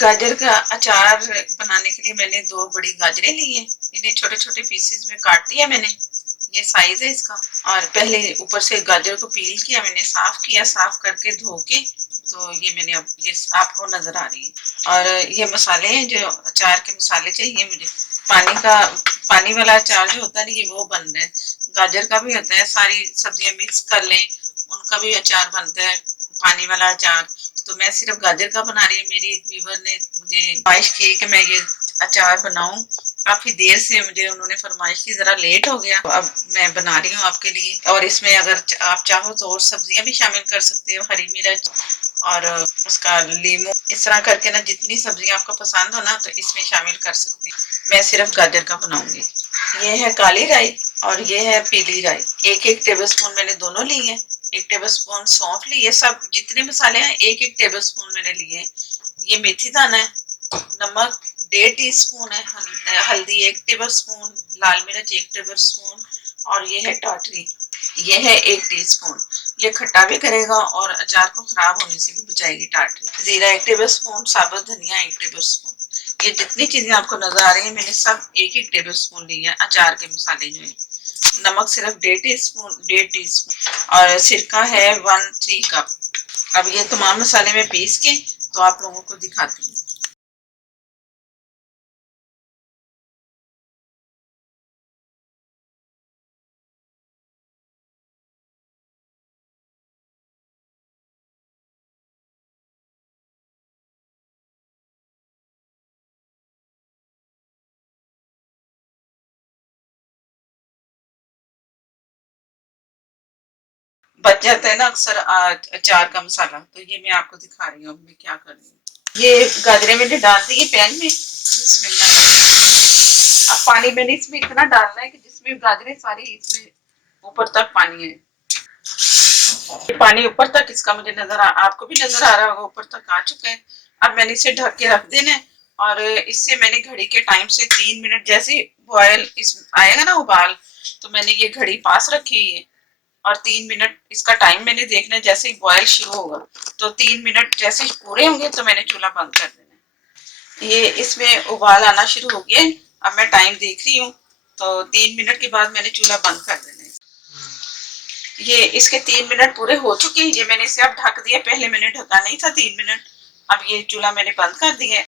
गाजर का अचार बनाने के लिए मैंने 2 बड़ी गाजरें ली हैं। इन्हें छोटे छोटे पीसेस में काट दिया मैंने। ये साइज है इसका। और पहले ऊपर से गाजर को पील किया मैंने, साफ किया, साफ करके धो के। तो ये मैंने अब ये आपको नजर आ रही है। और ये मसाले हैं जो अचार के मसाले चाहिए मुझे। पानी वाला अचार जो होता है ना, ये वो बन रहा है। गाजर का भी होता है, सारी सब्जियां मिक्स कर लें उनका भी अचार बनता है, पानी वाला अचार। तो मैं सिर्फ गाजर का बना रही हूँ। मेरी एक व्यूवर ने मुझे फरमाइश की कि मैं ये अचार बनाऊं। काफी देर से मुझे उन्होंने फरमाइश की, जरा लेट हो गया, तो अब मैं बना रही हूँ आपके लिए। और इसमें अगर आप चाहो तो और सब्जियां भी शामिल कर सकते हो, हरी मिर्च और उसका लीमू, इस तरह करके ना जितनी सब्जियां आपको पसंद हो ना तो इसमें शामिल कर सकते हैं। मैं सिर्फ गाजर का बनाऊंगी। ये है काली राई और ये है पीली राई। एक एक टेबल स्पून मैंने दोनों ली है। 1 टेबल स्पून सौंफ ली है। सब जितने मसाले हैं 1 1 टेबल स्पून मैंने लिए। ये मेथी दाना है। नमक 1.5 टीस्पून है। हल्दी 1 टेबल स्पून, लाल मिर्च 1 टेबल स्पून और ये है टाटरी, ये है 1 टीस्पून। ये खट्टा भी करेगा और अचार को खराब होने से भी बचाएगी टाटरी। जीरा 1 टेबल स्पून, साबुत धनिया 1 टेबल स्पून। ये जितनी चीजें आपको नजर आ रही है मैंने सब 1 1 टेबल स्पून ली है अचार के मसाले जो है। नमक सिर्फ 1.5 टीस्पून और सिरका है 1 कप। अब ये तमाम मसाले में पीस के तो आप लोगों को दिखाती हूँ। बच जाता है ना अक्सर अचार का मसाला, तो ये मैं आपको दिखा रही हूँ मैं क्या कर रही हूँ। ये गाजरें मैंने डाल दी है पैन में। अब पानी मैंने इसमें इतना डालना है कि जिसमें गाजरें सारी इसमें ऊपर तक पानी है। ये पानी ऊपर तक इसका मुझे आपको भी नजर आ रहा होगा, ऊपर तक आ चुका है। अब मैंने इसे ढक के रख देना है। और इससे मैंने घड़ी के टाइम से 3 मिनट जैसे बॉयल इस आएगा ना उबाल, तो मैंने ये घड़ी पास रखी है। और 3 मिनट इसका टाइम मैंने देखना है। जैसे ही बॉयल शुरू होगा तो 3 मिनट जैसे पूरे होंगे तो मैंने चूल्हा बंद कर देना है। ये इसमें उबाल आना शुरू हो गया है। अब मैं टाइम देख रही हूँ, तो 3 मिनट के बाद मैंने चूल्हा बंद कर देना है। ये इसके 3 मिनट पूरे हो चुके हैं। ये मैंने इसे अब ढक दिया, पहले मैंने ढका नहीं था 3 मिनट। अब ये चूल्हा मैंने बंद कर दिया है।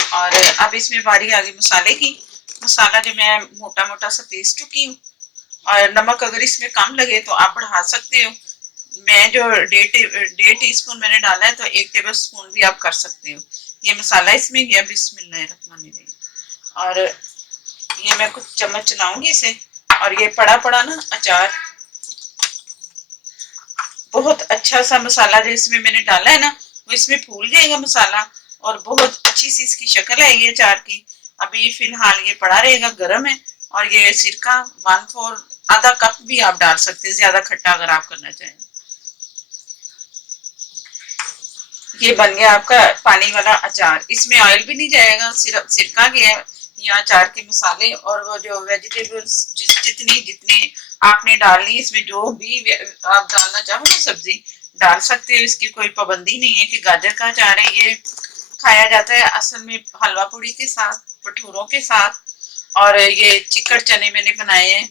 और अब इसमें बारी आ गई मसाले की। मसाला जो मैं मोटा मोटा सा पीस चुकी हूँ। और नमक अगर इसमें कम लगे तो आप बढ़ा सकते हो। मैं जो 1.5 टीस्पून मैंने डाला है, तो 1 टेबल स्पून भी आप कर सकते हो। ये मसाला इसमें गया, बिस्मिल्लाहिर्रहमानिर्रहीम। और ये मैं कुछ चम्मच चलाऊंगी इसे। और ये पड़ा पड़ा ना अचार बहुत अच्छा सा मसाला जो इसमें मैंने डाला है ना, वो इसमें फूल जाएगा मसाला। और बहुत अच्छी सी इसकी शक्ल है ये अचार की। अभी फिलहाल ये पड़ा रहेगा, गर्म है। और ये सिरका 1/4 आधा कप भी आप डाल सकते हैं, ज्यादा खट्टा अगर आप करना चाहें। ये बन गया आपका पानी वाला अचार। इसमें ऑयल भी नहीं जाएगा, सिर्फ सिरका गया या अचार के मसाले और वो जो वेजिटेबल्स जितनी जितनी आपने डालनी, इसमें जो भी आप डालना चाहो ना सब्जी डाल सकते हो। इसकी कोई पाबंदी नहीं है कि गाजर का अचार है। ये खाया जाता है असल में हलवा पूड़ी के साथ, भटूरों के साथ। और ये चिकन चने मैंने बनाए हैं,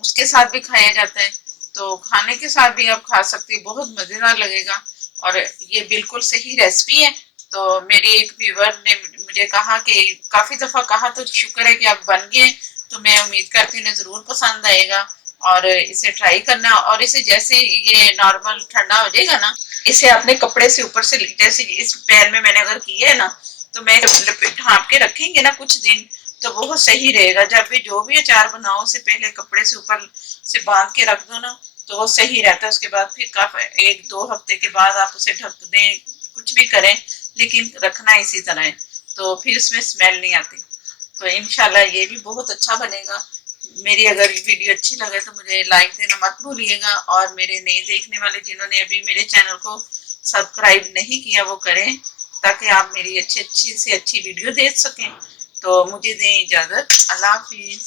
उसके साथ भी खाया जाता है। तो खाने के साथ भी आप खा सकते हैं, बहुत मजेदार लगेगा। और ये बिल्कुल सही रेसिपी है। तो मेरी एक व्यूवर ने मुझे कहा कि काफी दफा कहा, तो शुक्र है कि आप बन गए। तो मैं उम्मीद करती हूँ जरूर पसंद आएगा। और इसे ट्राई करना। और इसे जैसे ये नॉर्मल ठंडा हो जाएगा ना, इसे अपने कपड़े से ऊपर से, जैसे इस पैन में मैंने अगर किया है ना, तो मैं ढांप के रखेंगे ना कुछ दिन, तो बहुत सही रहेगा। जब भी जो भी अचार बनाओ उसे पहले कपड़े से ऊपर से बांध के रख दो ना, तो वो सही रहता है। उसके बाद फिर काफी 1 2 हफ्ते के बाद आप उसे ढक दें, कुछ भी करें, लेकिन रखना इसी तरह है, तो फिर उसमें स्मेल नहीं आती। तो इंशाल्लाह ये भी बहुत अच्छा बनेगा। मेरी अगर वीडियो अच्छी लगे तो मुझे लाइक देना मत भूलिएगा। और मेरे नए देखने वाले जिन्होंने अभी मेरे चैनल को सब्सक्राइब नहीं किया वो करें, ताकि आप मेरी अच्छी अच्छी से अच्छी वीडियो देख सकें। तो मुझे दें इजाजत। अल्लाह हाफिज।